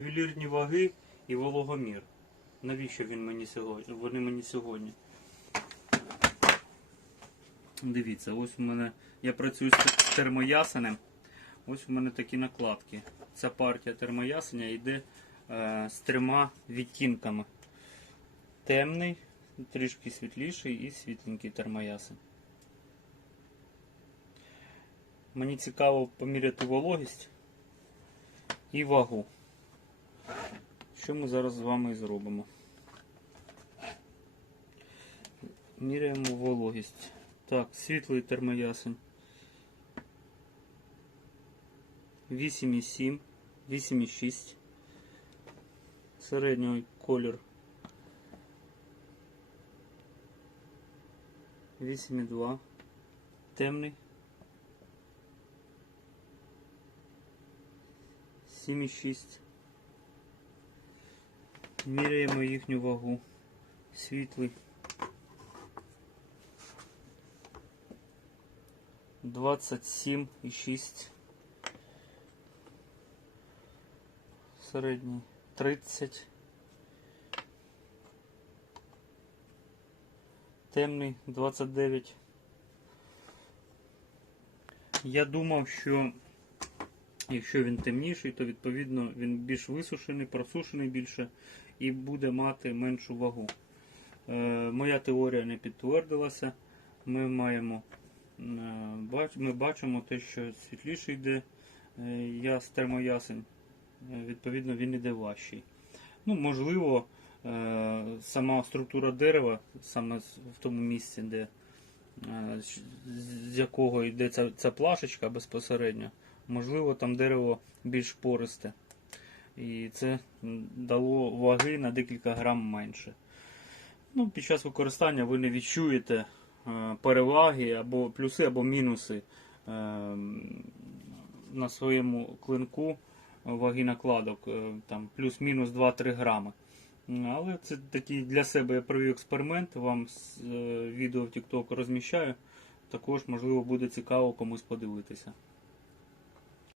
Ювелірні ваги і вологомір. Навіщо він мені сьогодні? Вони мені сьогодні? Дивіться, ось у мене. Я працюю з термоясенем. Ось у мене такі накладки. Ця партія термоясеня йде е, з трьома відтінками. Темний, трішки світліший і світленький термоясен. Мені цікаво поміряти вологість і вагу. Що ми зараз з вами і зробимо? Міряємо вологість. Так, світлий термоясень. 8,7, 8,6. Середній колір 8,2. Темний 7,6. Міряємо їхню вагу. Світлий. 27,6. Середній 30. Темний 29. Я думав, що якщо він темніший, то відповідно він більш висушений, просушений більше і буде мати меншу вагу. Е, моя теорія не підтвердилася. Ми маємо е, ми бачимо те, що світліший йде е, яс, термоясень, Е, відповідно, він іде важчий. Ну, можливо, е, сама структура дерева, саме в тому місці, де, е, з якого йде ця, ця плашечка безпосередньо, можливо, там дерево більш пористе. І це дало ваги на декілька грам менше. Ну, під час використання ви не відчуєте е, переваги або плюси, або мінуси е, на своєму клинку ваги накладок, е, там плюс-мінус 2-3 грами. Але це такий для себе я провів експеримент, вам відео в TikTok розміщаю. Також, можливо, буде цікаво комусь подивитися.